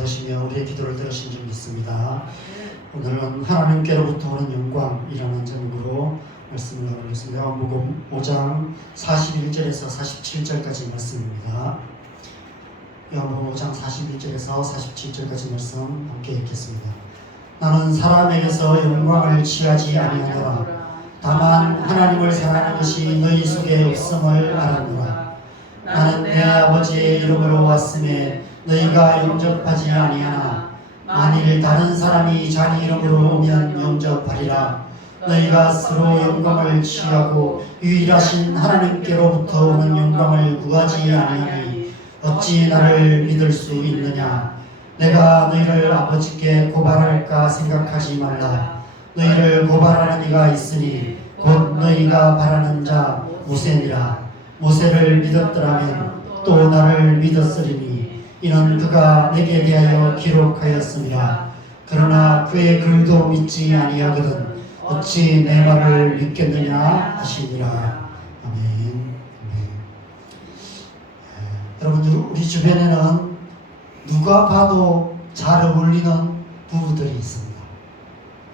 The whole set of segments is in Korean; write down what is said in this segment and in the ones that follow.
받으시며 우리의 기도를 들으신 줄 믿습니다. 오늘은 하나님께로부터 오는 영광이라는 제목으로 말씀을 나누겠습니다. 요한복음 5장 41절에서 47절까지 말씀입니다. 요한복음 5장 41절에서 47절까지 말씀 함께 읽겠습니다. 나는 사람에게서 영광을 취하지 아니하노라. 다만 하나님을 사랑하는 것이 너희 속에 없음을 알았노라. 나는 내 아버지의 이름으로 왔음에 너희가 영접하지 아니하나 만일 다른 사람이 자기 이름으로 오면 영접하리라. 너희가 서로 영광을 취하고 유일하신 하나님께로부터 오는 영광을 구하지 아니하니 어찌 나를 믿을 수 있느냐. 내가 너희를 아버지께 고발할까 생각하지 말라. 너희를 고발하는 이가 있으니 곧 너희가 바라는 자 모세니라. 모세를 믿었더라면 또 나를 믿었으리니 이는 그가 내게 대하여 기록하였습니다. 그러나 그의 글도 믿지 아니하거든 어찌 내 말을 믿겠느냐 하시니라. 아멘. 여러분, 우리 주변에는 누가 봐도 잘 어울리는 부부들이 있습니다.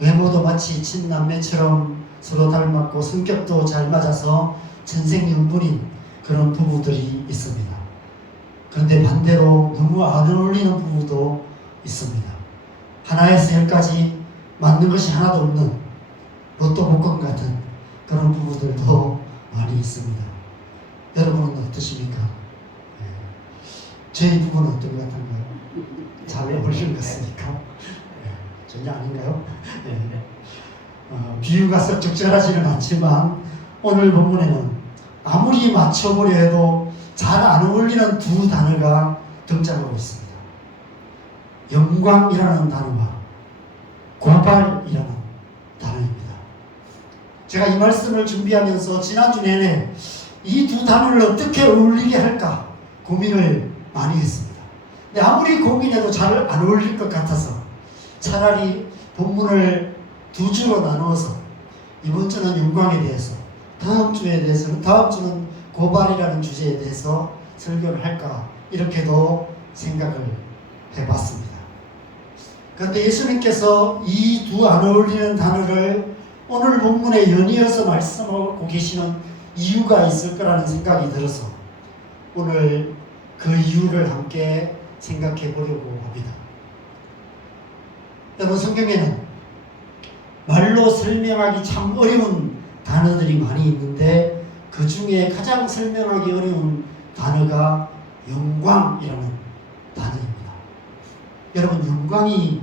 외모도 마치 친남매처럼 서로 닮았고 성격도 잘 맞아서 천생연분인 그런 부부들이 있습니다. 그런데 반대로 너무 안 어울리는 부부도 있습니다. 하나에서 열까지 맞는 것이 하나도 없는 로또 복권 같은 그런 부부들도 많이 있습니다. 여러분은 어떠십니까? 저희 부부는 어떤 것 같은가요? 잘 어울리는 것 같습니까? 전혀 아닌가요? 비유가 썩 적절하지는 않지만 오늘 본문에는 아무리 맞춰보려 해도 잘 안 어울리는 두 단어가 등장하고 있습니다. 영광이라는 단어와 고발이라는 단어입니다. 제가 이 말씀을 준비하면서 지난주 내내 이 두 단어를 어떻게 어울리게 할까 고민을 많이 했습니다. 근데 아무리 고민해도 잘 안 어울릴 것 같아서 차라리 본문을 두 주로 나누어서 이번 주는 영광에 대해서, 다음 주는 고발이라는 주제에 대해서 설교를 할까 이렇게도 생각을 해봤습니다. 그런데 예수님께서 이 두 안 어울리는 단어를 오늘 본문에 연이어서 말씀하고 계시는 이유가 있을 거라는 생각이 들어서 오늘 그 이유를 함께 생각해 보려고 합니다. 여러분, 성경에는 말로 설명하기 참 어려운 단어들이 많이 있는데 그 중에 가장 설명하기 어려운 단어가 영광이라는 단어입니다. 여러분, 영광이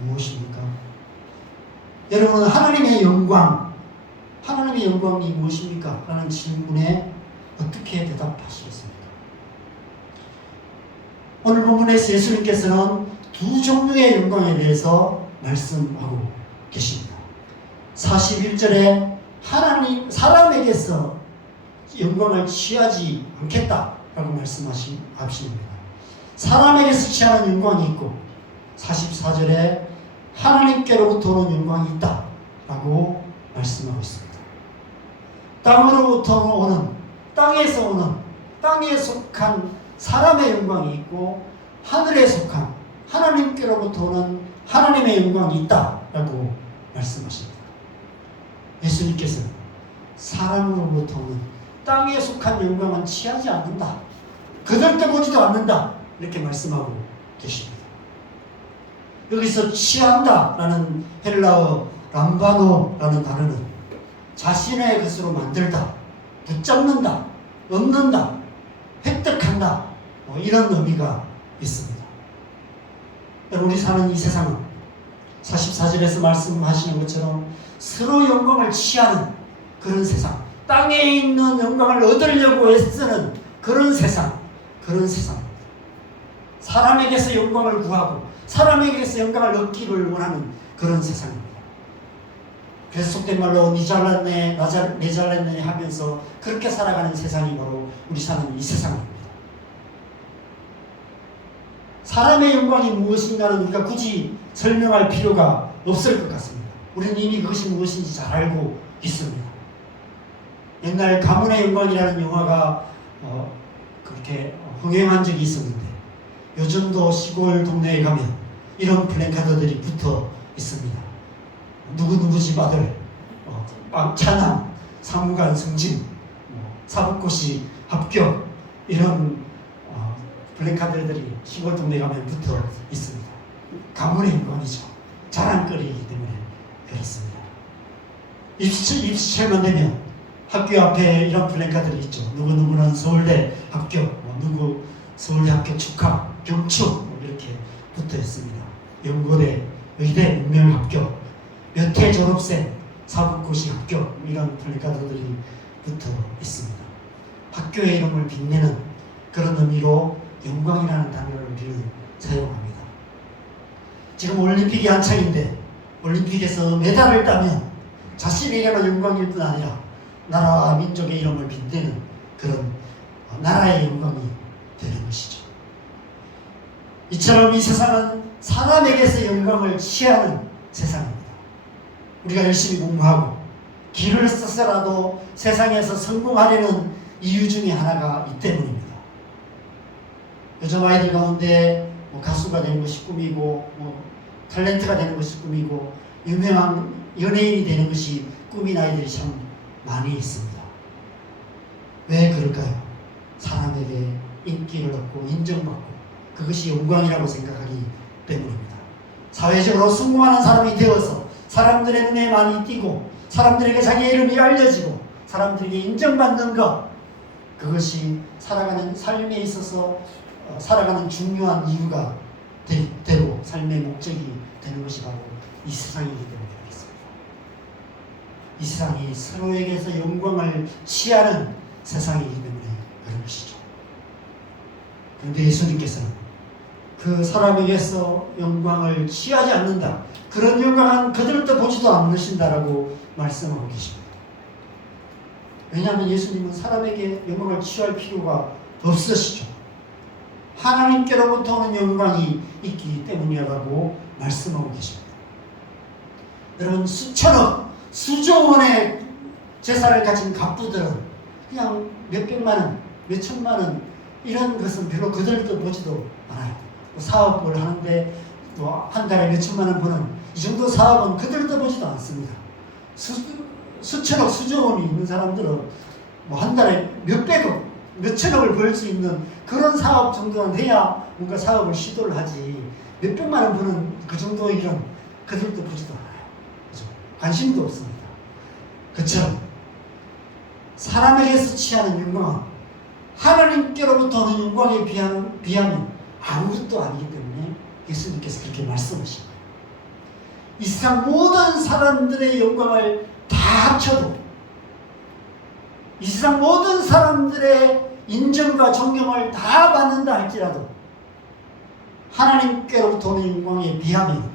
무엇입니까? 여러분은 하나님의 영광이 무엇입니까? 라는 질문에 어떻게 대답하시겠습니까? 오늘 본문에서 예수님께서는 두 종류의 영광에 대해서 말씀하고 계십니다. 41절에 사람에게서 영광을 취하지 않겠다라고 말씀하십니다. 사람에게서 취하는 영광이 있고 44절에 하나님께로부터 오는 영광이 있다라고 말씀하고 있습니다. 땅으로부터 오는, 땅에서 오는, 땅에 속한 사람의 영광이 있고 하늘에 속한 하나님께로부터 오는 하나님의 영광이 있다라고 말씀하십니다. 예수님께서 사람으로부터 오는 땅에 속한 영광은 취하지 않는다. 거들떠보지도 않는다. 이렇게 말씀하고 계십니다. 여기서 취한다라는 헬라어 람바노라는 단어는 자신의 것으로 만들다, 붙잡는다, 얻는다, 획득한다, 이런 의미가 있습니다. 우리 사는 이 세상은 44절에서 말씀하시는 것처럼 서로 영광을 취하는 그런 세상, 땅에 있는 영광을 얻으려고 애쓰는 그런 세상, 사람에게서 영광을 구하고 사람에게서 영광을 얻기를 원하는 그런 세상입니다. 그래서 속된 말로 니 잘났네, 내 잘났네 하면서 그렇게 살아가는 세상이 바로 우리 사는 이 세상입니다. 사람의 영광이 무엇인가는 우리가 굳이 설명할 필요가 없을 것 같습니다. 우리는 이미 그것이 무엇인지 잘 알고 있습니다. 옛날 가문의 영광이라는 영화가 그렇게 흥행한 적이 있었는데 요즘도 시골 동네에 가면 이런 플래카드들이 붙어 있습니다. 누구누구 집 아들, 찬양, 사무관 승진, 사법고시 합격, 이런 플래카드들이 시골 동네에 가면 붙어 있습니다. 가문의 영광이죠. 자랑거리이기 때문에 그렇습니다. 입시철만 되면 학교 앞에 이런 플래카드들이 있죠. 누구누구는 서울대 합격, 누구 서울대 합격 축하, 경축, 이렇게 붙어 있습니다. 연고대, 의대, 문명 합격, 몇 회 졸업생, 사법고시 합격, 이런 플래카드들이 붙어 있습니다. 학교의 이름을 빛내는 그런 의미로 영광이라는 단어를 우리는 사용합니다. 지금 올림픽이 한창인데 올림픽에서 메달을 따면 자신에게만 영광일 뿐 아니라 나라와 민족의 이름을 빛내는 그런 나라의 영광이 되는 것이죠. 이처럼 이 세상은 사람에게서 영광을 취하는 세상입니다. 우리가 열심히 공부하고 길을 써서라도 세상에서 성공하려는 이유 중에 하나가 이 때문입니다. 요즘 아이들 가운데 가수가 되는 것이 꿈이고 탤런트가 되는 것이 꿈이고 유명한 연예인이 되는 것이 꿈인 아이들이 참 많이 있습니다. 왜 그럴까요? 사람에게 인기를 얻고 인정받고 그것이 영광이라고 생각하기 때문입니다. 사회적으로 성공하는 사람이 되어서 사람들의 눈에 많이 띄고 사람들에게 자기의 이름이 알려지고 사람들에게 인정받는 것, 그것이 살아가는 삶에 있어서 살아가는 중요한 이유가 되고 삶의 목적이 되는 것이 바로 이 세상이기 때문에 그렇습니다. 이 세상이 서로에게서 영광을 취하는 세상이기 때문에 그런 것이죠. 그런데 예수님께서는 그 사람에게서 영광을 취하지 않는다, 그런 영광은 그들도 보지도 않으신다라고 말씀하고 계십니다. 왜냐하면 예수님은 사람에게 영광을 취할 필요가 없으시죠. 하나님께로부터 오는 영광이 있기 때문이라고 말씀하고 계십니다. 여러분, 수천억, 수조원의 재산을 가진 갑부들은 그냥 몇백만 원, 몇천만 원 이런 것은 별로 그들도 보지도 않아요. 사업을 하는데 한 달에 몇천만 원 버는 이 정도 사업은 그들도 보지도 않습니다. 수천억, 수조원이 있는 사람들은 한 달에 몇백억, 몇천억을 벌 수 있는 그런 사업 정도는 돼야 뭔가 사업을 시도를 하지, 몇백만 원 버는 그 정도의 일은 그들도 보지도 않아요. 그죠? 관심도 없습니다. 그처럼 사람에게서 취하는 영광은 하나님께로부터 오는 영광에 비하면 아무것도 아니기 때문에 예수님께서 그렇게 말씀하십니다. 이 세상 모든 사람들의 영광을 다 합쳐도, 이 세상 모든 사람들의 인정과 존경을 다 받는다 할지라도 하나님께로부터 오는 영광에 비하면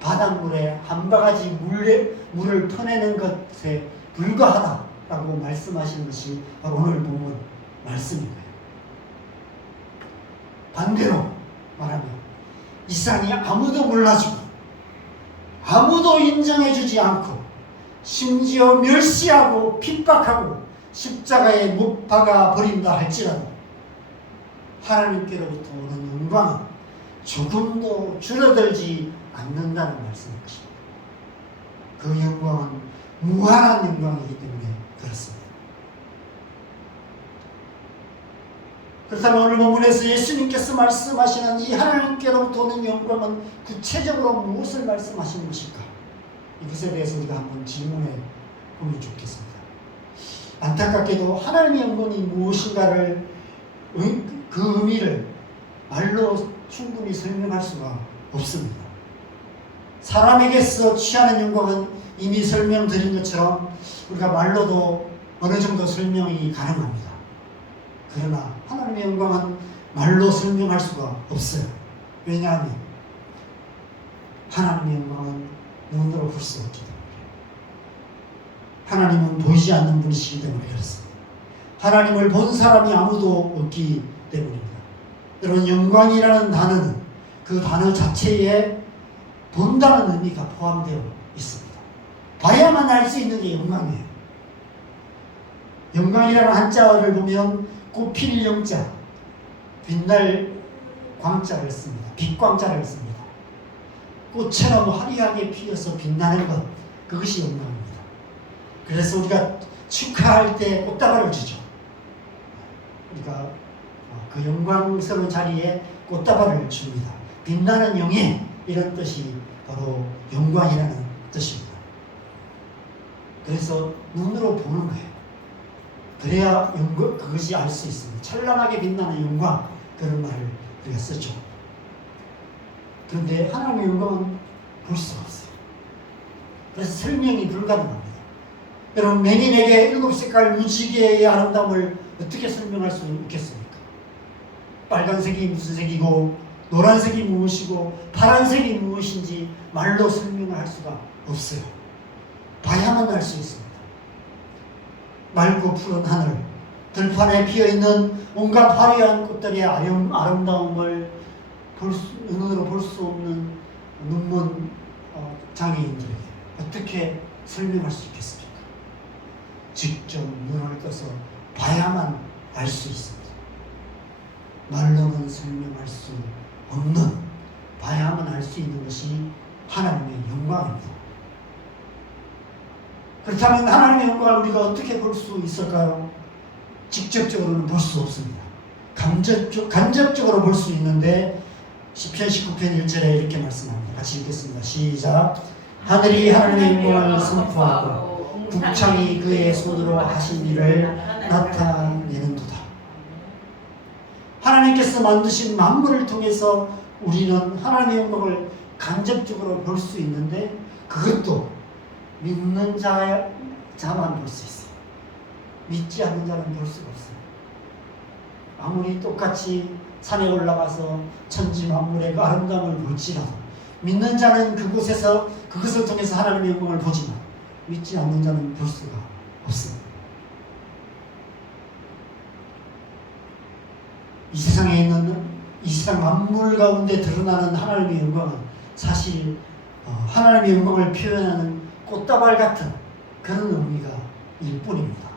바닷물에 한 바가지 물을 퍼내는 것에 불과하다라고 말씀하시는 것이 바로 오늘 본문 말씀입니다. 반대로 말하면 이 세상이 아무도 몰라주고 아무도 인정해주지 않고 심지어 멸시하고 핍박하고 십자가에 못 박아 버린다 할지라도 하나님께로부터 오는 영광은 조금도 줄어들지 않는다는 말씀인 것입니다. 그 영광은 무한한 영광이기 때문에 그렇습니다. 그렇다면 오늘 본문에서 예수님께서 말씀하시는 이 하나님께로부터 오는 영광은 구체적으로 무엇을 말씀하시는 것일까? 이것에 대해서 우리가 한번 질문해 보면 좋겠습니다. 안타깝게도 하나님의 영광이 무엇인가를 그 의미를 말로 충분히 설명할 수가 없습니다. 사람에게서 취하는 영광은 이미 설명드린 것처럼 우리가 말로도 어느 정도 설명이 가능합니다. 그러나 하나님의 영광은 말로 설명할 수가 없어요. 왜냐하면 하나님의 영광은 눈으로 볼 수 없기 때문에, 하나님은 보이지 않는 분이시기 때문에 그렇습니다. 하나님을 본 사람이 아무도 없기 때문입니다. 여러분, 영광이라는 단어는 그 단어 자체에 본다는 의미가 포함되어 있습니다. 봐야만 알 수 있는 게 영광이에요. 영광이라는 한자어를 보면 꽃필 영자, 빛날 광자를 씁니다. 빛광자를 씁니다. 꽃처럼 화려하게 피어서 빛나는 것, 그것이 영광입니다. 그래서 우리가 축하할 때 꽃다발을 주죠. 우리가 그 영광스러운 자리에 꽃다발을 줍니다. 빛나는 영예, 이런 뜻이 바로 영광이라는 뜻입니다. 그래서 눈으로 보는 거예요. 그래야 영광, 그것이 알 수 있습니다. 찬란하게 빛나는 영광, 그런 말을 우리가 쓰죠. 그런데 하나님의 영광은 볼 수가 없어요. 그래서 설명이 불가능합니다. 여러분, 맹인에게 일곱 색깔 무지개의 아름다움을 어떻게 설명할 수 있겠습니까? 빨간색이 무슨 색이고 노란색이 무엇이고 파란색이 무엇인지 말로 설명을 할 수가 없어요. 봐야만 알 수 있습니다. 맑고 푸른 하늘, 들판에 피어있는 온갖 화려한 꽃들의 아름다움을 눈으로 볼 수 없는 눈먼 장애인들에게 어떻게 설명할 수 있겠습니까? 직접 눈을 떠서 봐야만 알 수 있습니다. 말로는 설명할 수 없는, 봐야만 알 수 있는 것이 하나님의 영광입니다. 그렇다면 하나님의 영광을 우리가 어떻게 볼 수 있을까요? 직접적으로는 볼 수 없습니다. 간접적으로 볼 수 있는데 시편 19편 1절에 이렇게 말씀합니다. 같이 읽겠습니다. 시작. 하늘이 하나님의 영광을 선포하고 북창이 그의 손으로 하신 일을 나타내는도다. 하나님께서 만드신 만물을 통해서 우리는 하나님의 영광을 간접적으로 볼 수 있는데 그것도 믿는 자만 볼 수 있어요. 믿지 않는 자는 볼 수가 없어요. 아무리 똑같이 산에 올라가서 천지 만물의 그 아름다움을 볼지라도 믿는 자는 그것을 통해서 하나님의 영광을 보지만 믿지 않는 자는 볼 수가 없습니다. 이 세상 만물 가운데 드러나는 하나님의 영광은 사실 하나님의 영광을 표현하는 꽃다발 같은 그런 의미가 일 뿐입니다.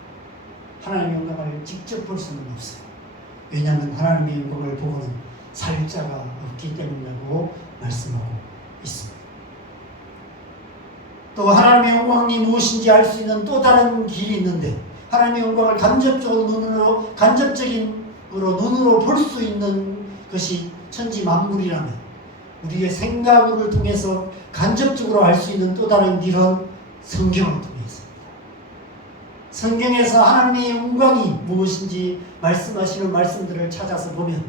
하나님의 영광을 직접 볼 수는 없어요. 왜냐하면 하나님의 영광을 보고는 살 자가 없기 때문이라고 말씀하고 있습니다. 또 하나님의 영광이 무엇인지 알 수 있는 또 다른 길이 있는데 하나님의 영광을 간접적으로 눈으로 볼 수 있는 것이 천지 만물이라면 우리의 생각을 통해서 간접적으로 알 수 있는 또 다른 길은 성경을 통해서입니다. 성경에서 하나님의 영광이 무엇인지 말씀하시는 말씀들을 찾아서 보면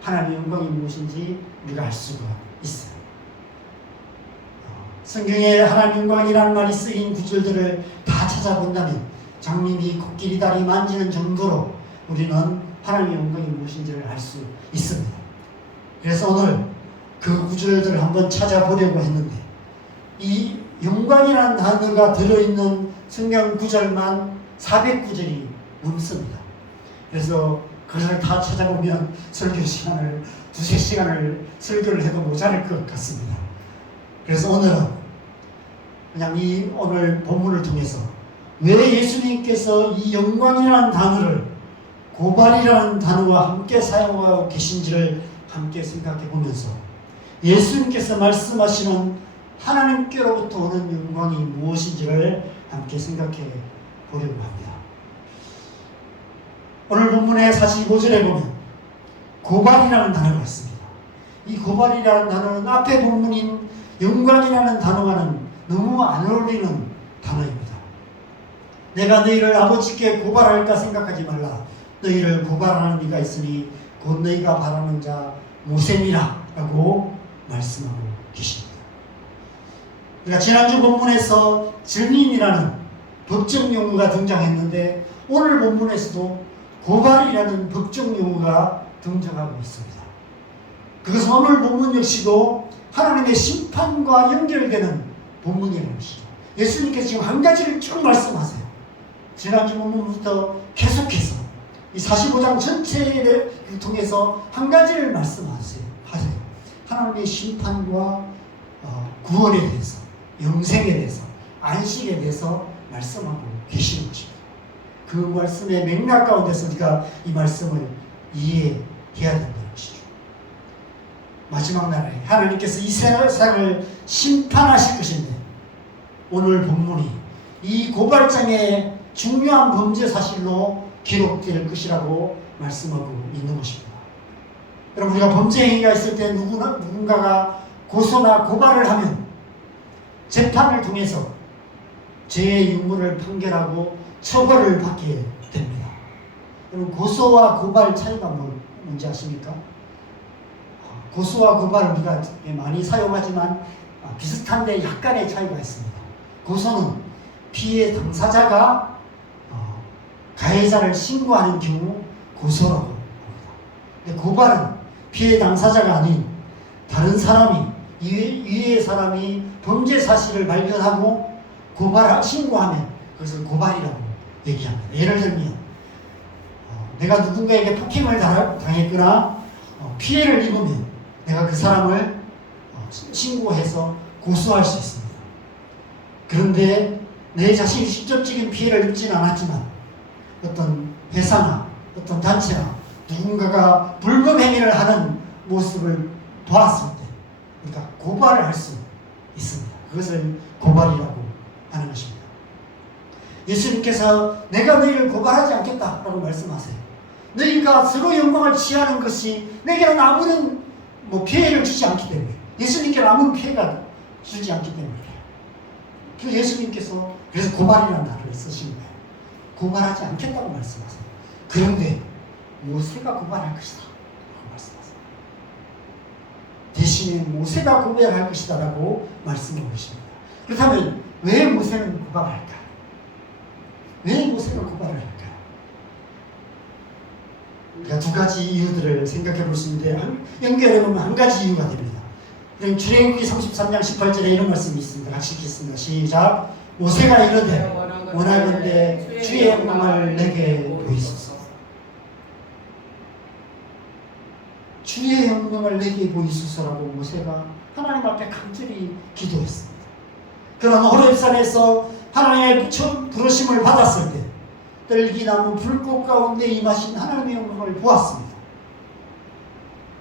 하나님의 영광이 무엇인지 우리가 알 수가 있어요. 성경에 하나님의 영광이라는 말이 쓰인 구절들을 다 찾아본다면 장님이 코끼리 다리 만지는 정도로 우리는 하나님의 영광이 무엇인지를 알 수 있습니다. 그래서 오늘 그 구절들을 한번 찾아보려고 했는데 이 영광이라는 단어가 들어있는 성경 구절만 400구절이 넘습니다. 그래서 그것을 다 찾아보면 설교 시간을 두세 시간을 설교를 해도 모자랄 것 같습니다. 그래서 오늘은 그냥 이 오늘 본문을 통해서 왜 예수님께서 이 영광이라는 단어를 고발이라는 단어와 함께 사용하고 계신지를 함께 생각해 보면서 예수님께서 말씀하시는 하나님께로부터 오는 영광이 무엇인지를 함께 생각해 보려고 합니다. 오늘 본문의 45절에 보면 고발이라는 단어가 있습니다. 이 고발이라는 단어는 앞에 본문인 영광이라는 단어와는 너무 안 어울리는 단어입니다. 내가 너희를 아버지께 고발할까 생각하지 말라. 너희를 고발하는 이가 있으니 곧 너희가 바라는 자 모세니라 라고 말씀하고 계십니다. 그러니까 지난주 본문에서 증인이라는 법정 용어가 등장했는데 오늘 본문에서도 고발이라는 법정 용어가 등장하고 있습니다. 그것은 오늘 본문 역시도 하나님의 심판과 연결되는 본문이라는 것이죠. 예수님께서 지금 한 가지를 쭉 말씀하세요. 지난주 본문부터 계속해서 이 45장 전체를 통해서 한 가지를 말씀하세요. 하나님의 심판과 구원에 대해서, 영생에 대해서, 안식에 대해서 말씀하고 계시는 것입니다. 그 말씀의 맥락 가운데서 우리가 이 말씀을 이해해야 된다는 것이죠. 마지막 날에 하나님께서 이 세상을 심판하실 것인데 오늘 본문이 이 고발장의 중요한 범죄 사실로 기록될 것이라고 말씀하고 있는 것입니다. 여러분, 우리가 범죄 행위가 있을 때 누군가가 고소나 고발을 하면 재판을 통해서 죄의 유무를 판결하고 처벌을 받게 됩니다. 여러분, 고소와 고발 차이가 뭔지 아십니까? 고소와 고발을 우리가 많이 사용하지만 비슷한데 약간의 차이가 있습니다. 고소는 피해 당사자가 가해자를 신고하는 경우 고소라고 합니다. 근데 고발은 피해 당사자가 아닌 다른 사람이, 이외의 사람이 범죄 사실을 발견하고 신고하면 그것을 고발이라고 얘기합니다. 예를 들면 내가 누군가에게 폭행을 당했거나 피해를 입으면 내가 그 사람을 신고해서 고소할 수 있습니다. 그런데 내 자신이 직접적인 피해를 입지는 않았지만 어떤 회사나 어떤 단체나 누군가가 불법 행위를 하는 모습을 보았을 때 그러니까 고발을 할 수 있습니다. 그것을 고발이라고 하는 것입니다. 예수님께서 내가 너희를 고발하지 않겠다라고 말씀하세요. 너희가 서로 영광을 취하는 것이 내게는 아무런 피해를 주지 않기 때문에, 예수님께는 아무런 피해가 주지 않기 때문에 그 예수님께서 그래서 고발이라는 단어를 쓰신 거예요. 고발하지 않겠다고 말씀하세요. 그런데 모세가 고발할 것이다 라고 말씀하세요. 대신에 모세가 고발할 것이다 라고 말씀하고 계십니다. 그렇다면 왜 모세는 고발을 할까요? 왜 모세가 고발을 할까요? 우리가 두 가지 이유들을 생각해 볼 수 있는데 연결해 보면 한 가지 이유가 됩니다. 출애굽기 33장 18절에 이런 말씀이 있습니다. 같이 읽겠습니다. 시작. 모세가 이르되 원하건대 주의 영광을 내게 보이소서. 주의 영광을 내게 보이소서라고 모세가 하나님 앞에 간절히 기도했습니다. 그러나 호렙산에서 하나님의 부르심을 받았을 때 떨기나무 불꽃 가운데 임하신 하나님의 영광을 보았습니다.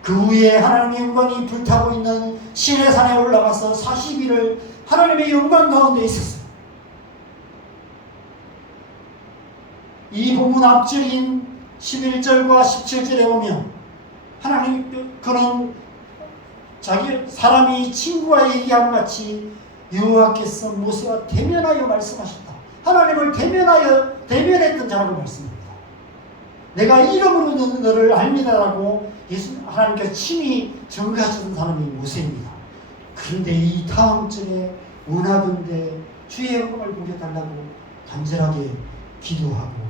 그 후에 하나님의 영광이 불타고 있는 시내산에 올라가서 40일을 하나님의 영광 가운데 있었어요. 이 본문 앞절인 11절과 17절에 보면 그는 자기 사람이 친구와 얘기함 같이 여호와께서 모세와 대면하여 말씀하셨다. 하나님을 대면했던 자라고 말씀합니다. 내가 이름으로 너를 알미다라고 하나님께서 친히 증거하셨던 사람이 모세입니다. 그런데 이 다음 절에 원하건대 주의 영광을 보게 달라고 간절하게 기도하고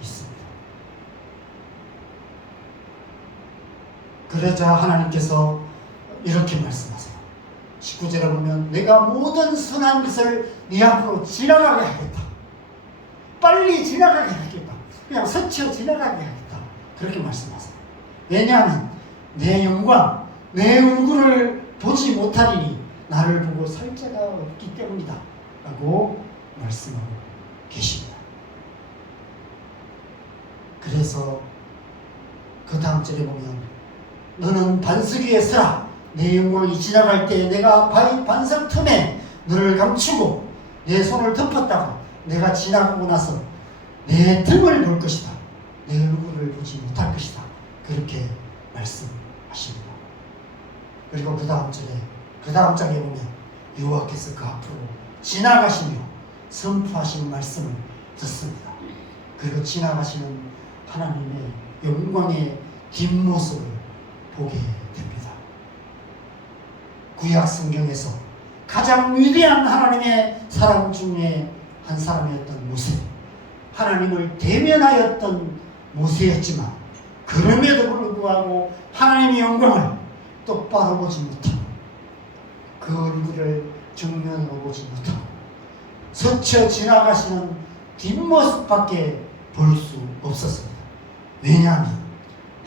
있습니다. 그러자 하나님께서 이렇게 말씀하세요. 19절에 보면 내가 모든 선한 것을 네 앞으로 지나가게 하겠다. 빨리 지나가게 하겠다. 그냥 스쳐 지나가게 하겠다. 그렇게 말씀하세요. 왜냐하면 내 영광, 내 얼굴을 보지 못하리니 나를 보고 살 자가 없기 때문이다 라고 말씀하고 계십니다. 그래서 그 다음 절에 보면 너는 반석 위에 서라. 내 영광이 지나갈 때 내가 반석 틈에 너를 감추고 내 손을 덮었다가 내가 지나가고 나서 내 등을 볼 것이다. 내 얼굴을 보지 못할 것이다. 그렇게 말씀하십니다. 그리고 그 다음 장에 보면 여호와께서 그 앞으로 지나가시며 선포하신 말씀을 듣습니다. 그리고 지나가시는 하나님의 영광의 뒷모습을 보게 됩니다. 구약 성경에서 가장 위대한 하나님의 사람 중에 한 사람이었던 모세, 하나님을 대면하였던 모세였지만 그럼에도 불구하고 하나님의 영광을 똑바로 보지 못하고 그 얼굴을 정면으로 보지 못하고 스쳐 지나가시는 뒷모습밖에 볼 수 없었습니다. 왜냐하면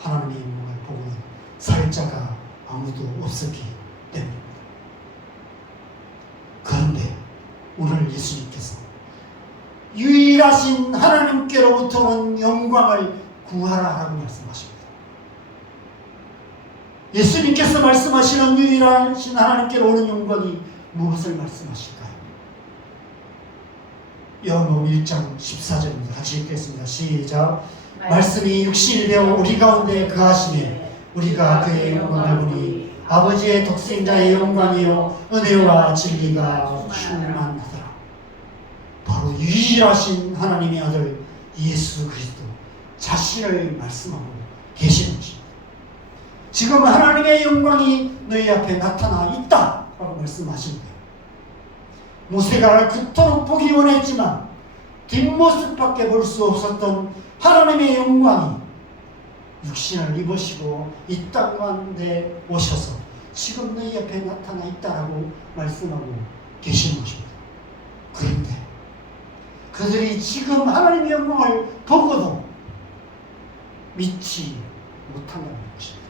하나님의 영광을 보고는 살 자가 아무도 없었기 때문입니다. 그런데 오늘 예수님께서 유일하신 하나님께로부터 온 영광을 구하라 하고 말씀하십니다. 예수님께서 말씀하시는 유일하신 하나님께로 오는 영광이 무엇을 말씀하실까요? 요한복음 1장 14절입니다. 같이 읽겠습니다. 시작. 말씀이 육신이 되어 우리 가운데 거하시매 우리가 그의 영광을 보니 아버지의 독생자의 영광이요 은혜와 진리가 충만하더라. 바로 유일하신 하나님의 아들 예수 그리스도 자신을 말씀하고 계시는 것입니다. 지금 하나님의 영광이 너희 앞에 나타나 있다 라고 말씀하신 거예요. 모세가 그토록 보기 원했지만 뒷모습밖에 볼 수 없었던 하나님의 영광이 육신을 입으시고 이 땅 가운데 오셔서 지금 너희 앞에 나타나 있다라고 말씀하고 계시는 것입니다. 그런데 그들이 지금 하나님의 영광을 보고도 믿지 못한다는 것입니다.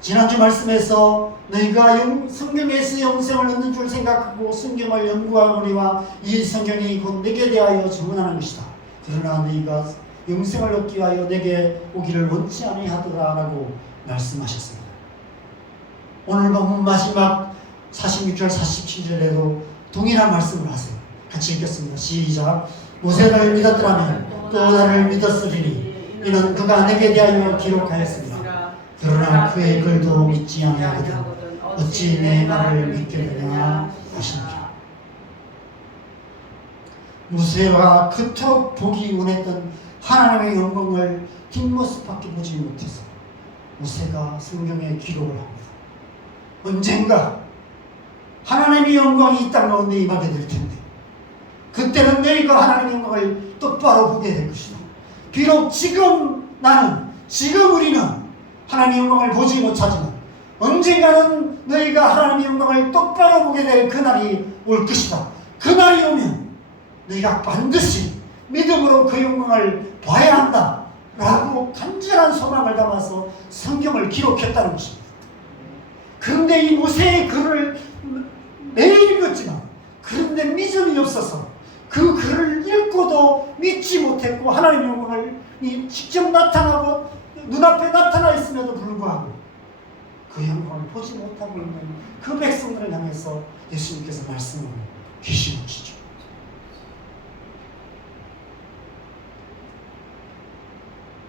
지난주 말씀에서 너희가 성경에서 영생을 얻는 줄 생각하고 성경을 연구하노니와 이 성경이 곧 내게 대하여 증언하는 것이다. 그러나 너희가 영생을 얻기 위하여 내게 오기를 원치 아니하더라라고 말씀하셨습니다. 오늘 본문 마지막 46절 47절에도 동일한 말씀을 하세요. 같이 읽겠습니다. 시작. 모세를 믿었더라면 또 나를 믿었으리니 이는 그가 내게 대하여 기록하였습니다. 그러나 그의 글도 믿지 아니하거든 어찌 내 말을 믿겠느냐 하시니라. 모세가 그토록 보기 원했던 하나님의 영광을 뒷모습밖에 보지 못해서 모세가 성경에 기록을 합니다. 언젠가 하나님의 영광이 이 땅 가운데 임하게 될 텐데 그때는 너희가 하나님의 영광을 똑바로 보게 될 것이다. 비록 지금 우리는 하나님의 영광을 보지 못하지만 언젠가는 너희가 하나님의 영광을 똑바로 보게 될 그날이 올 것이다. 그날이 오면 너희가 반드시 믿음으로 그 영광을 봐야 한다 라고 간절한 소망을 담아서 성경을 기록했다는 것입니다. 그런데 이 모세의 글을 매일 읽었지만 그런데 믿음이 없어서 그 글을 읽고도 믿지 못했고 하나님의 영광을 직접 나타나고 눈앞에 나타나 있음에도 불구하고 그 영광을 보지 못하고 있는 그 백성들을 향해서 예수님께서 말씀을 주신 것이죠.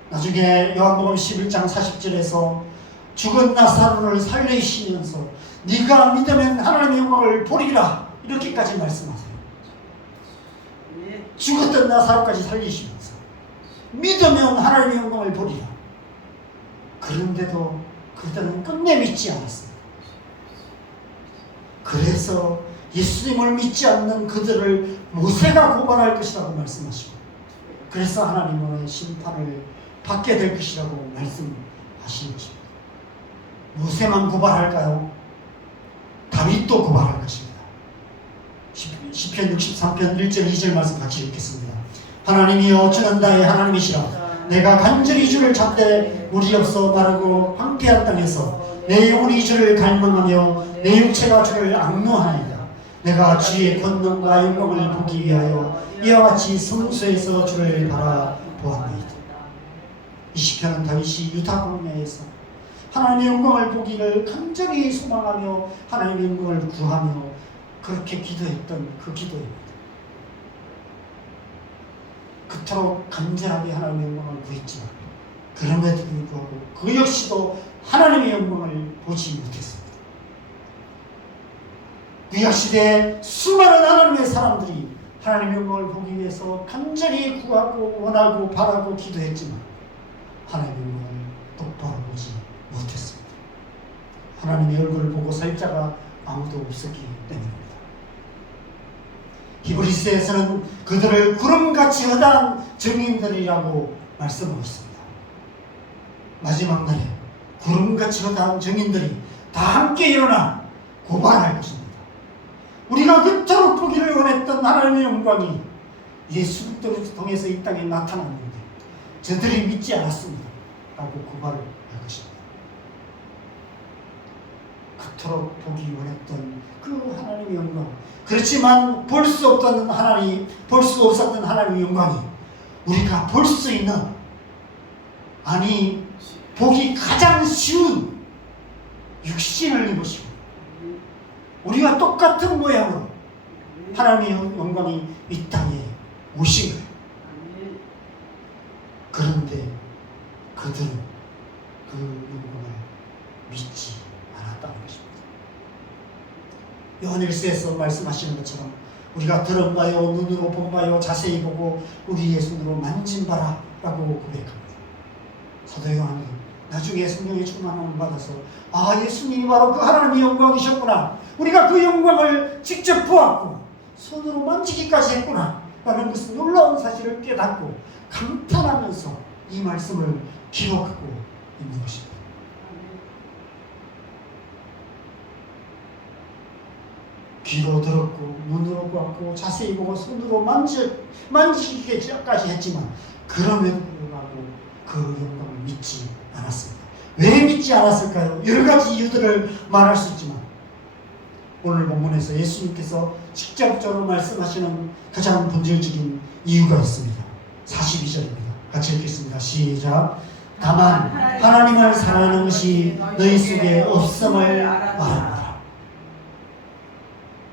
나중에 요한복음 11장 40절에서 죽은 나사로를 살리시면서 네가 믿으면 하나님의 영광을 보리라 이렇게까지 말씀하세요. 죽었던 나사로까지 살리시면서 믿으면 하나님의 영광을 보리라. 그런데도 그들은 끝내 믿지 않았습니다. 그래서 예수님을 믿지 않는 그들을 모세가 고발할 것이라고 말씀하시고 그래서 하나님은 심판을 받게 될 것이라고 말씀하신 것입니다. 모세만 고발할까요? 다윗도 고발할 것입니다. 시편 63편 1절 2절 말씀 같이 읽겠습니다. 하나님이여 주는 나의 하나님이시라. 내가 간절히 주를 찾되 물이 없어 마르고 황폐한 땅에서 내 영혼이 주를 갈망하며 내 육체가 주를 앙노하나이다. 내가 주의 권능과 영광을 보기 위하여 이와 같이 성소에서 주를 바라보았나이다. 이 시편은 다윗이 유다 광야에서 하나님의 영광을 보기를 간절히 소망하며 하나님의 영광을 구하며 그렇게 기도했던 그 기도입니다. 그토록 간절하게 하나님의 영광을 구했지만 그럼에도 불구하고 그 역시도 하나님의 영광을 보지 못했습니다. 구약시대에 수많은 하나님의 사람들이 하나님의 영광을 보기 위해서 간절히 구하고 원하고 바라고 기도했지만 하나님의 영광을 똑바로 보지 못했습니다. 하나님의 얼굴을 보고 살 자가 아무도 없었기 때문입니다. 히브리서에서는 그들을 구름같이 허다한 증인들이라고 말씀하고 있습니다. 마지막 날에 구름같이 허다한 증인들이 다 함께 일어나 고발할 것입니다. 우리가 그토록 보기를 원했던 하나님의 영광이 예수 그리스도를 통해서 이 땅에 나타났는데 저들이 믿지 않았습니다 라고 고발을 할 것입니다. 그토록 보기 원했던 그 하나님의 영광, 그렇지만 볼 수 없었던 하나님의 영광이 우리가 볼 수 있는, 아니 보기 가장 쉬운 육신을 입으시고 우리가 똑같은 모양으로 하나님의 영광이 이 땅에 오신 거예요. 그런데 그들은 그 영광을 믿지 않았다는 것입니다. 요한일서에서 말씀하시는 것처럼 우리가 들은 바요, 눈으로 본 바요, 자세히 보고 우리의 손으로 만진 바라 라고 고백합니다. 사도 요한은 나중에 성령의 충만함을 받아서 예수님이 바로 그 하나님의 영광이셨구나, 우리가 그 영광을 직접 보았고 손으로 만지기까지 했구나 라는 것은 놀라운 사실을 깨닫고 감탄하면서 이 말씀을 기록하고 있는 것입니다. 귀로 들었고 눈으로 보았고 자세히 보고 손으로 만지기까지 했지만 그럼에도 불구하고 그 영광을 믿지 않았습니다. 왜 믿지 않았을까요? 여러 가지 이유들을 말할 수 있지만 오늘 본문에서 예수님께서 직접적으로 말씀하시는 가장 본질적인 이유가 있습니다. 42절입니다. 같이 읽겠습니다. 시작. 다만 하나님을 사랑하는 것이 너희 속에 없음을 말합니다.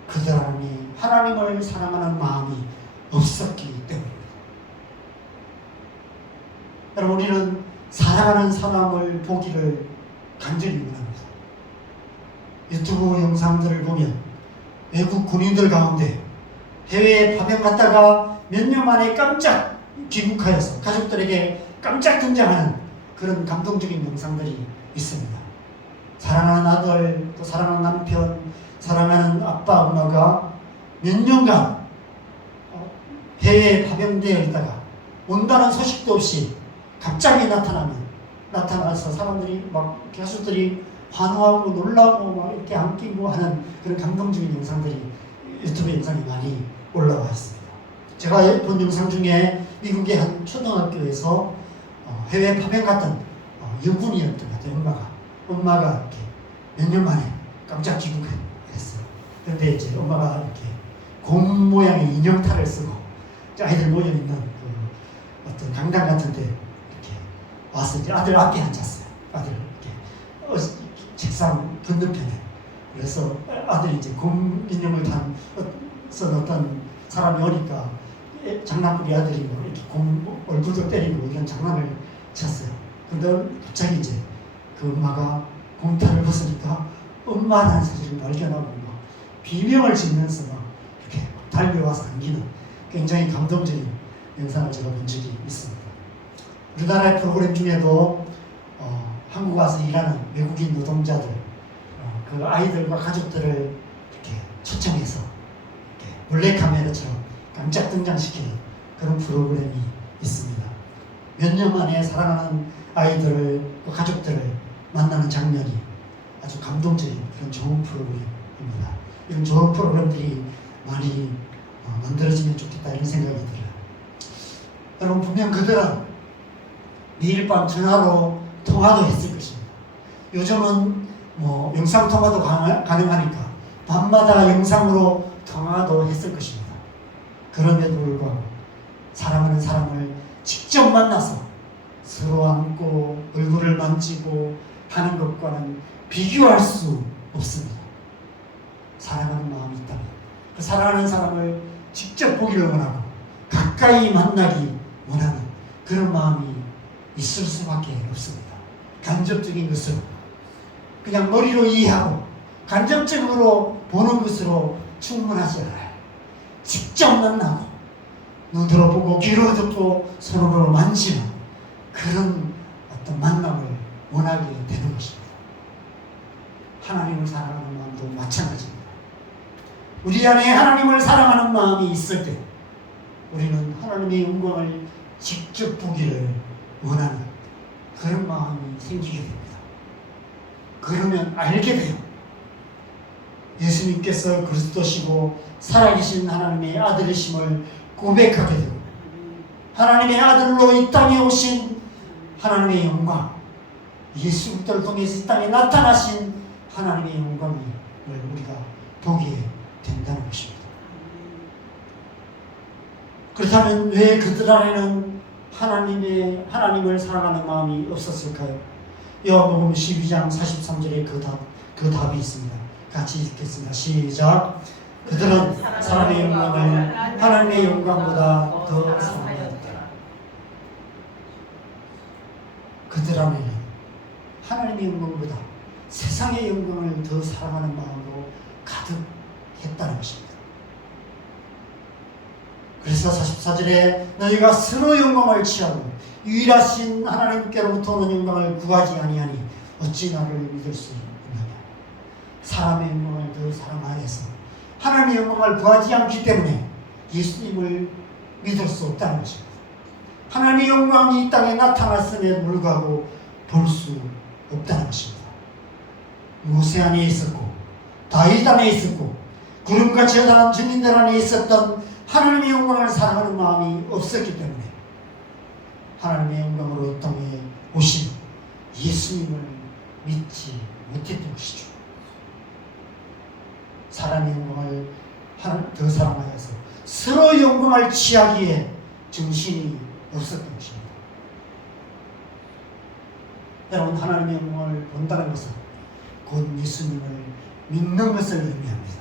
그들 안에 하나님을 사랑하는 마음이 없었기 때문입니다. 여러분, 우리는 사랑하는 사람을 보기를 간절히 원합니다. 유튜브 영상들을 보면 외국 군인들 가운데 해외에 파병 갔다가 몇 년 만에 깜짝 귀국하여서 가족들에게 깜짝 등장하는 그런 감동적인 영상들이 있습니다. 사랑하는 아들, 또 사랑하는 남편, 사랑하는 아빠, 엄마가 몇 년간 해외에 파병되어 있다가 온다는 소식도 없이 갑자기 나타나서 사람들이 막 가수들이 환호하고 놀라고 막 이렇게 안기고 하는 그런 감동적인 영상들이 유튜브 영상이 많이 올라와 있습니다. 제가 본 영상 중에 미국의 한 초등학교에서 해외 파병 갔던 여군이었던 것 같아요. 엄마가 이렇게 몇 년 만에 깜짝 귀국했어요. 그런데 이제 엄마가 이렇게 곰 모양의 인형탈을 쓰고 아이들 모여 있는 그 어떤 강당 같은데 이렇게 와서 이제 아들 앞에 앉았어요. 아들 이렇게 책상 건너편에. 그래서 아들이 이제 곰 인형을 쓴 어떤 사람이 오니까 장난꾸리 아들이 뭐 이렇게 곰 얼굴도 때리고 이런 장난을 쳤어요. 근데 갑자기 이제 그 엄마가 곰탈을 벗으니까 엄마라는 사실을 발견하고 막 비명을 지면서 막 이렇게 달려와서 안기는 굉장히 감동적인 영상을 제가 본 적이 있습니다. 우리나라의 프로그램 중에도 한국 와서 일하는 외국인 노동자들, 그 아이들과 가족들을 이렇게 초청해서 이렇게 몰래카메라처럼 깜짝 등장시키는 그런 프로그램이 있습니다. 몇 년 만에 사랑하는 아이들을, 또 가족들을 만나는 장면이 아주 감동적인 그런 좋은 프로그램입니다. 이런 좋은 프로그램들이 많이 만들어지면 좋겠다 이런 생각이 들어요. 여러분, 분명 그들은 매일 밤 전화로 통화도 했을 것입니다. 요즘은 뭐 영상 통화도 가능하니까 밤마다 영상으로 통화도 했을 것입니다. 그럼에도 불구하고 사랑하는 사람을 직접 만나서 서로 안고 얼굴을 만지고 하는 것과는 비교할 수 없습니다. 사랑하는 마음이 있다면 그 사랑하는 사람을 직접 보기를 원하고 가까이 만나기 원하는 그런 마음이 있을 수밖에 없습니다. 간접적인 것으로 그냥 머리로 이해하고 간접적으로 보는 것으로 충분하지 않아요. 직접 만나고 눈으로 보고 귀로 듣고 손으로 만지는 그런 어떤 만남을 원하게 되는 것입니다. 하나님을 사랑하는 마음도 마찬가지입니다. 우리 안에 하나님을 사랑하는 마음이 있을 때 우리는 하나님의 영광을 직접 보기를 원하는 그런 마음이 생기게 됩니다. 그러면 알게 돼요. 예수님께서 그리스도시고 살아계신 하나님의 아들이심을 고백하게 되고 하나님의 아들로 이 땅에 오신 하나님의 영광, 예수 그리스도를 통해서 이 땅에 나타나신 하나님의 영광을 우리가 보게 된다는 것입니다. 그렇다면 왜 그들 안에는 하나님을 사랑하는 마음이 없었을까요? 요한복음 12장 43절에 그 답이 있습니다. 같이 읽겠습니다. 시작. 그들은 사람의 영광을 하나님의 영광보다 더 사랑하였다. 그들 안에는 하나님의 영광보다 세상의 영광을 더 사랑하는 마음으로 가득했다는 것입니다. 그래서 44절에 너희가 서로 영광을 취하고 유일하신 하나님께로부터 오는 영광을 구하지 아니하니 어찌 나를 믿을 수 있느냐. 사람의 영광을 더 사랑하여서 하나님의 영광을 구하지 않기 때문에 예수님을 믿을 수 없다는 것입니다. 하나님의 영광이 이 땅에 나타났음에도 불구하고 볼 수 없다는 것입니다. 모세 안에 있었고 다윗 안에 있었고 구름같이 여전한 주님들 안에 있었던 하나님의 영광을 사랑하는 마음이 없었기 때문에 하나님의 영광으로 이 땅에 오신 예수님을 믿지 못했던 것이죠. 사람의 영광을 더 사랑하여서 서로 영광을 취하기에 정신이 없었던 것입니다. 여러분, 하나님의 영광을 본다는 것은 곧 예수님을 믿는 것을 의미합니다.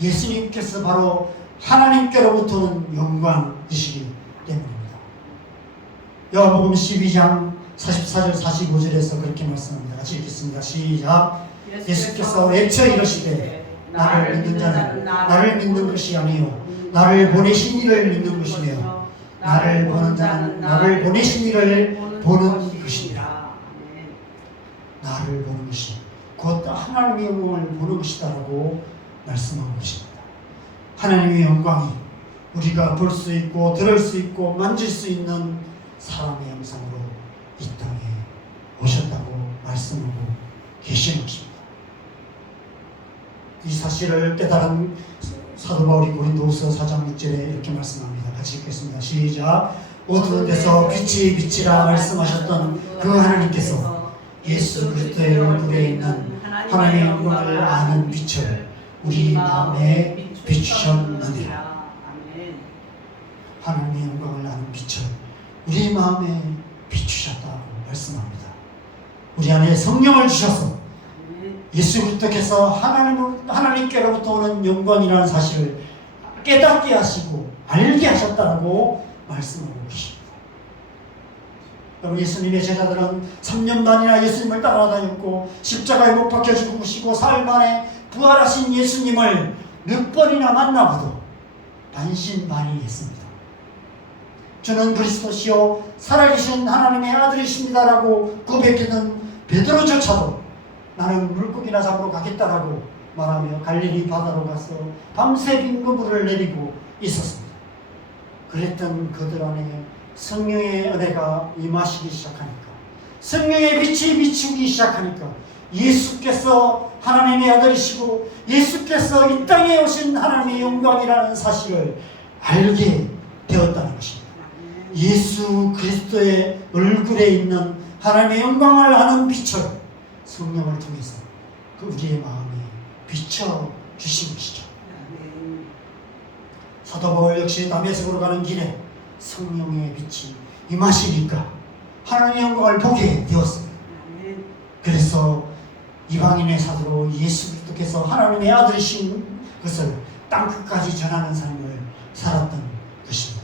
예수님께서 바로 하나님께로부터는 영광이시기 때문입니다. 요한복음 12장 44절 45절에서 그렇게 말씀합니다. 같이 읽겠습니다. 시작. 예수께서 외쳐 이르시되 나를 믿는 자는 나를 믿는 것이 아니요 나를 보내신 이를 믿는 것이며 나를 보는 자는 나를 보내신 이를 보는 것이니라. 나를 보는 것이 곧 하나님의 영광을 보는 것이다라고 말씀하고 계십니다. 하나님의 영광이 우리가 볼 수 있고 들을 수 있고 만질 수 있는 사람의 형상으로 이 땅에 오셨다고 말씀하고 계시는 것입니다. 이 사실을 깨달은 사도 바울이 고린도후서 4장 6절에 이렇게 말씀합니다. 같이 읽겠습니다. 시작. 어두운 데서 빛이 빛이라 말씀하셨던 그 하나님께서 예수 그리스도의 얼굴에 있는 하나님의 영광을 아는 빛을 우리 마음에 비추셨느니라. 하나님의 영광을 아는 빛을 우리 마음에 비추셨다고 말씀합니다. 우리 안에 성령을 주셔서 예수 그리스도께서 하나님께로부터 오는 영광이라는 사실을 깨닫게 하시고 알게 하셨다고 말씀하고 계십니다. 여러분, 예수님의 제자들은 3년 반이나 예수님을 따라다녔고 십자가에 못 박혀 죽으시고 사흘 만에 부활하신 예수님을 몇 번이나 만나봐도 반신반의했습니다. 저는 그리스도시요 살아계신 하나님의 아들이십니다라고 고백했던 베드로조차도 나는 물고기나 잡으러 가겠다라고 말하며 갈릴리 바다로 가서 밤새 빈금불을 내리고 있었습니다. 그랬던 그들 안에 성령의 은혜가 임하시기 시작하니까, 성령의 빛이 비추기 시작하니까 예수께서 하나님의 아들이시고 예수께서 이 땅에 오신 하나님의 영광이라는 사실을 알게 되었다는 것입니다. 예수 그리스도의 얼굴에 있는 하나님의 영광을 아는 빛을 성령을 통해서 그 우리의 마음에 비춰주신 것이죠. 사도 바울 역시 다메섹으로 가는 길에 성령의 빛이 임하시니까 하나님의 영광을 보게 되었습니다. 그래서 이방인의 사도로 예수 그리스도께서 하나님의 아들이신 것을 땅끝까지 전하는 삶을 살았던 것입니다.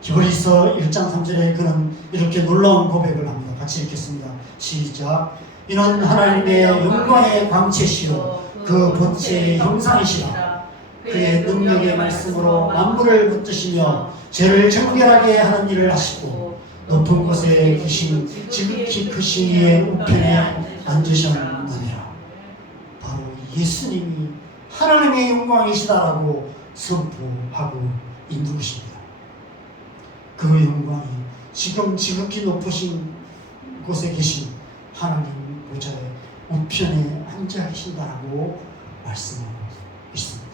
히브리서 1장 3절에 그는 이렇게 놀라운 고백을 합니다. 같이 읽겠습니다. 시작. 이는 하나님의 영광의 광채시요 그 본체의 형상이시라. 그의 능력의 말씀으로 만물을 붙드시며 죄를 정결하게 하는 일을 하시고 높은 곳에 계신 지극히 크신 이의 우편에 앉으셨느니라. 바로 예수님이 하나님의 영광이시다라고 선포하고 있는 것입니다. 그 영광이 지금 지극히 높으신 곳에 계신 하나님 보좌의 우편에 앉아 계신다라고 말씀하고 있습니다.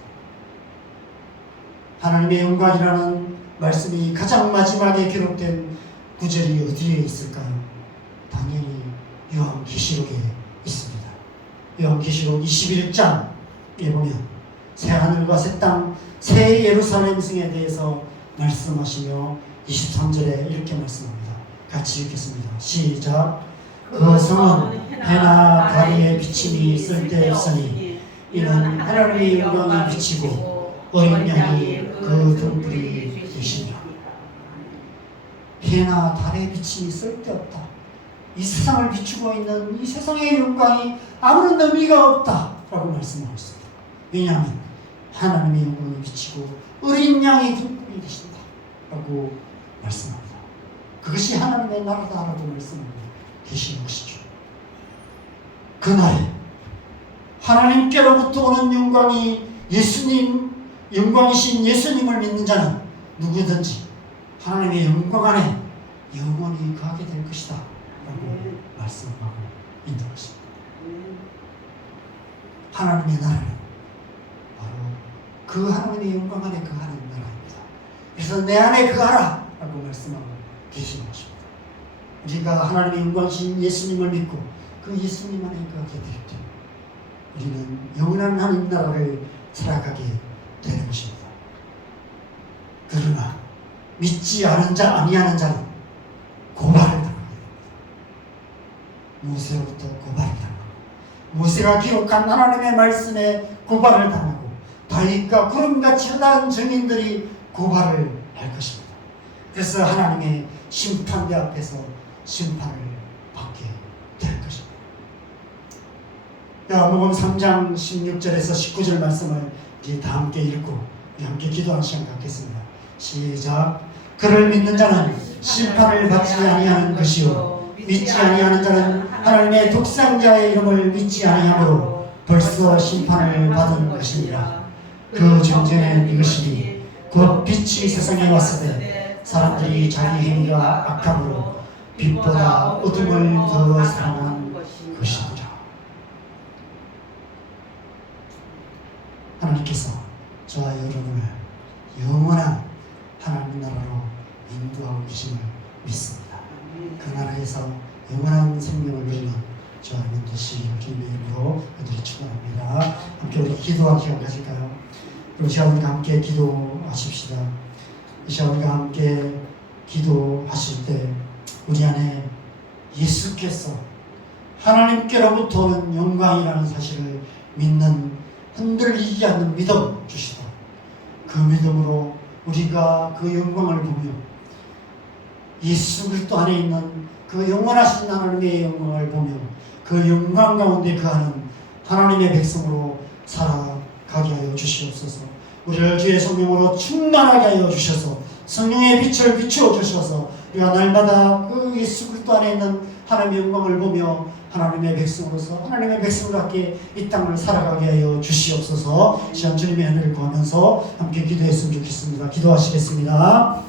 하나님의 영광이라는 말씀이 가장 마지막에 기록된 구절이 어디에 있을까요? 당연히 요한계시록에 있습니다. 요한계시록 21장에 보면 새 하늘과 새 땅, 새 예루살렘 성에 대해서 말씀하시며 23절에 이렇게 말씀합니다. 같이 읽겠습니다. 시작. 그 성은 해나 달의 비침이 쓸데없으니 이는 하나님의 영광이 비치고 어린 양이 그 등불이 되시며. 해나 달의 비침이 쓸데없다. 이 세상을 비추고 있는 이 세상의 영광이 아무런 의미가 없다라고 말씀하고 있습니다. 왜냐하면 하나님의 영광이 비치고 어린 양이 등불이 되신다 라고 말씀합니다. 그것이 하나님의 나라다라고 말씀하고 계신 것이죠. 그날에 하나님께로부터 오는 영광이 영광이신 예수님을 믿는 자는 누구든지 하나님의 영광 안에 영원히 거하게 될 것이다 라고 말씀하고 있는 것입니다. 하나님의 나라는 바로 그 하나님의 영광 안에 거하는 나라입니다. 그래서 내 안에 거하라 라고 말씀하고 계시는 것입니다. 우리가 하나님의 영광이신 예수님을 믿고 그 예수님 안에 거하게 될 때 우리는 영원한 하나님 나라를 살아가게 되는 것입니다. 그러나 믿지 아니하는 자는 고발을 당하게 됩니다. 모세로부터 고발을 당하고 모세가 기록한 하나님의 말씀에 고발을 당하고 다윗과 구름같이 허다한 증인들이 고발을 할 것입니다. 그래서 하나님의 심판대 앞에서 심판을 받게 될 것입니다. 야고보서 3장 16절에서 19절 말씀을 이제 다 함께 읽고 함께 기도하는 시간 갖겠습니다. 시작. 그를 믿는 자는 심판을 받지 아니하는 것이요 믿지 아니하는 자는 하나님의 독생자의 이름을 믿지 아니하므로 벌써 심판을 받은 것이니라. 그 존재는 이것이니 곧 빛이 세상에 왔을 때 사람들이 자기 행위가 악함으로 빛보다 어둠을 더 사랑한 것이니라. 하나님께서 저와 여러분을 영원한 하나님 나라로 인도하고 계심을 믿습니다. 그 나라에서 영원한 생명을 누리는 저와 여러분 되시기를 주님의 이름으로 간절히 축원합니다. 함께 우리 기도하는 시간 가질까요? 이 시간 우리가 함께 기도하십시다. 이 시간 우리가 함께 기도하실 때 우리 안에 예수께서 하나님께로부터 오는 영광이라는 사실을 믿는 흔들리지 않는 믿음 주시다. 그 믿음으로 우리가 그 영광을 보며 예수 그리스도 안에 있는 그 영원하신 하나님의 영광을 보며 그 영광 가운데 거하는 하나님의 백성으로 살아가게 하여 주시옵소서. 우리를 주의 성령으로 충만하게 하여 주셔서 성령의 빛을 비추어 주셔서 우리가 날마다 그 예수 그리스도 안에 있는 하나님의 영광을 보며 하나님의 백성으로서 하나님의 백성답게 이 땅을 살아가게 하여 주시옵소서. 시간 주님의 은혜를 구하면서 함께 기도했으면 좋겠습니다. 기도하시겠습니다.